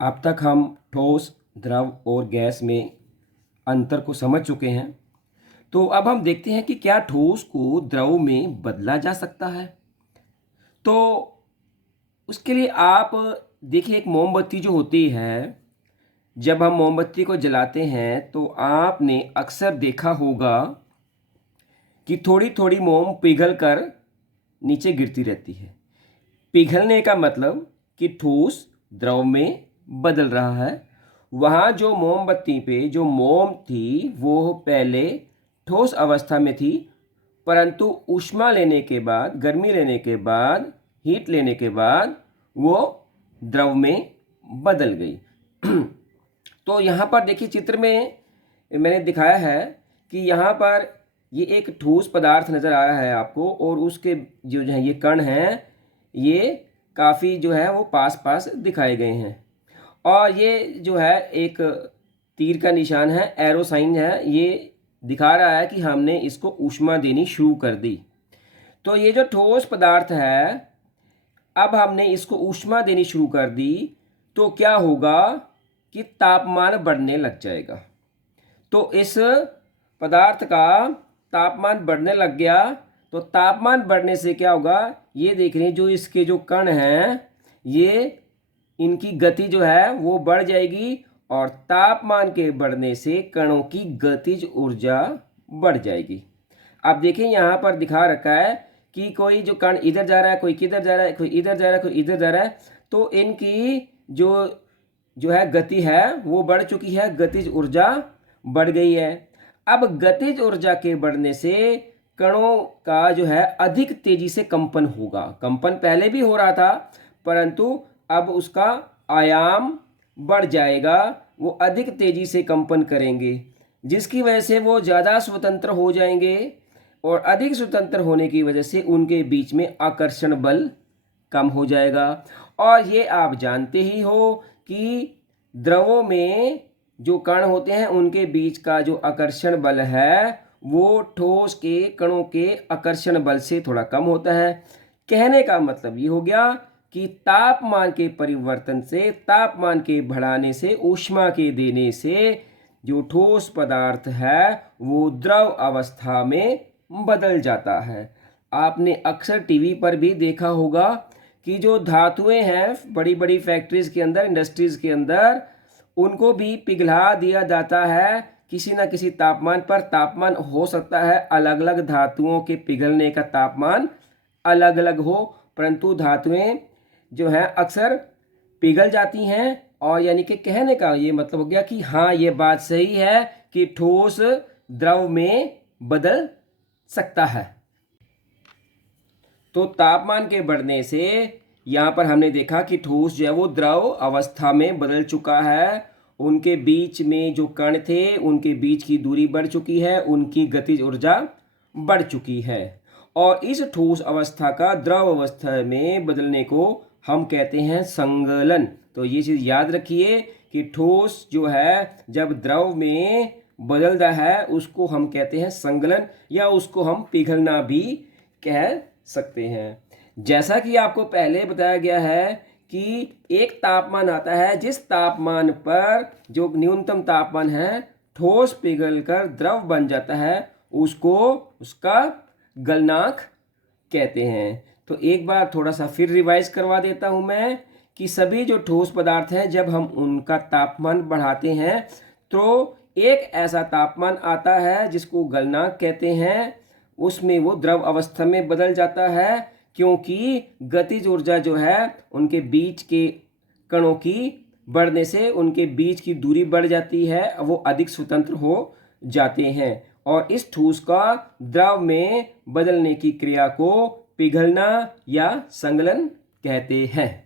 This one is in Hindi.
अब तक हम ठोस, द्रव और गैस में अंतर को समझ चुके हैं। तो अब हम देखते हैं कि क्या ठोस को द्रव में बदला जा सकता है। तो उसके लिए आप देखिए, एक मोमबत्ती जो होती है, जब हम मोमबत्ती को जलाते हैं तो आपने अक्सर देखा होगा कि थोड़ी थोड़ी मोम पिघल कर नीचे गिरती रहती है। पिघलने का मतलब कि ठोस द्रव में बदल रहा है। वहाँ जो मोमबत्ती पे जो मोम थी वो पहले ठोस अवस्था में थी, परंतु ऊष्मा लेने के बाद, गर्मी लेने के बाद, हीट लेने के बाद वो द्रव में बदल गई। तो यहाँ पर देखिए, चित्र में मैंने दिखाया है कि यहाँ पर ये एक ठोस पदार्थ नज़र आ रहा है आपको, और उसके जो है ये कण हैं, ये काफ़ी जो है वो पास पास दिखाए गए हैं। और ये जो है एक तीर का निशान है, एरो साइन है, ये दिखा रहा है कि हमने इसको ऊष्मा देनी शुरू कर दी। तो ये जो ठोस पदार्थ है, अब हमने इसको ऊष्मा देनी शुरू कर दी, तो क्या होगा कि तापमान बढ़ने लग जाएगा। तो इस पदार्थ का तापमान बढ़ने लग गया। तो तापमान बढ़ने से क्या होगा, ये देख रहे हैं जो इसके जो कण हैं, ये इनकी गति जो है वो बढ़ जाएगी, और तापमान के बढ़ने से कणों की गतिज ऊर्जा बढ़ जाएगी। आप देखें यहाँ पर दिखा रखा है कि कोई जो कण इधर जा रहा है, कोई किधर जा रहा है, कोई इधर जा रहा है, कोई इधर जा रहा है। तो इनकी जो जो है गति है वो बढ़ चुकी है, गतिज ऊर्जा बढ़ गई है। अब गतिज ऊर्जा के बढ़ने से कणों का जो है अधिक तेजी से कंपन होगा। कंपन पहले भी हो रहा था, परंतु अब उसका आयाम बढ़ जाएगा, वो अधिक तेजी से कंपन करेंगे, जिसकी वजह से वो ज़्यादा स्वतंत्र हो जाएंगे, और अधिक स्वतंत्र होने की वजह से उनके बीच में आकर्षण बल कम हो जाएगा। और ये आप जानते ही हो कि द्रवों में जो कण होते हैं उनके बीच का जो आकर्षण बल है वो ठोस के कणों के आकर्षण बल से थोड़ा कम होता है। कहने का मतलब ये हो गया कि तापमान के परिवर्तन से, तापमान के बढ़ाने से, ऊष्मा के देने से जो ठोस पदार्थ है वो द्रव अवस्था में बदल जाता है। आपने अक्सर टीवी पर भी देखा होगा कि जो धातुएं हैं बड़ी बड़ी फैक्ट्रीज के अंदर, इंडस्ट्रीज के अंदर, उनको भी पिघला दिया जाता है किसी न किसी तापमान पर। तापमान हो सकता है अलग अलग धातुओं के पिघलने का तापमान अलग अलग हो, परंतु धातुएं जो हैं अक्सर पिघल जाती हैं। और यानी कि कहने का ये मतलब हो गया कि हाँ, ये बात सही है कि ठोस द्रव में बदल सकता है। तो तापमान के बढ़ने से यहाँ पर हमने देखा कि ठोस जो है वो द्रव अवस्था में बदल चुका है। उनके बीच में जो कण थे उनके बीच की दूरी बढ़ चुकी है, उनकी गतिज ऊर्जा बढ़ चुकी है, और इस ठोस अवस्था का द्रव अवस्था में बदलने को हम कहते हैं संगलन। तो ये चीज़ याद रखिए कि ठोस जो है जब द्रव में बदलता है उसको हम कहते हैं संगलन, या उसको हम पिघलना भी कह सकते हैं। जैसा कि आपको पहले बताया गया है कि एक तापमान आता है जिस तापमान पर जो न्यूनतम तापमान है ठोस पिघलकर द्रव बन जाता है, उसको उसका गलनांक कहते हैं। तो एक बार थोड़ा सा फिर रिवाइज करवा देता हूं मैं कि सभी जो ठोस पदार्थ हैं जब हम उनका तापमान बढ़ाते हैं तो एक ऐसा तापमान आता है जिसको गलनांक कहते हैं, उसमें वो द्रव अवस्था में बदल जाता है, क्योंकि गतिज ऊर्जा जो है उनके बीच के कणों की बढ़ने से उनके बीच की दूरी बढ़ जाती है, वो अधिक स्वतंत्र हो जाते हैं, और इस ठोस का द्रव में बदलने की क्रिया को पिघलना या संगलन कहते हैं।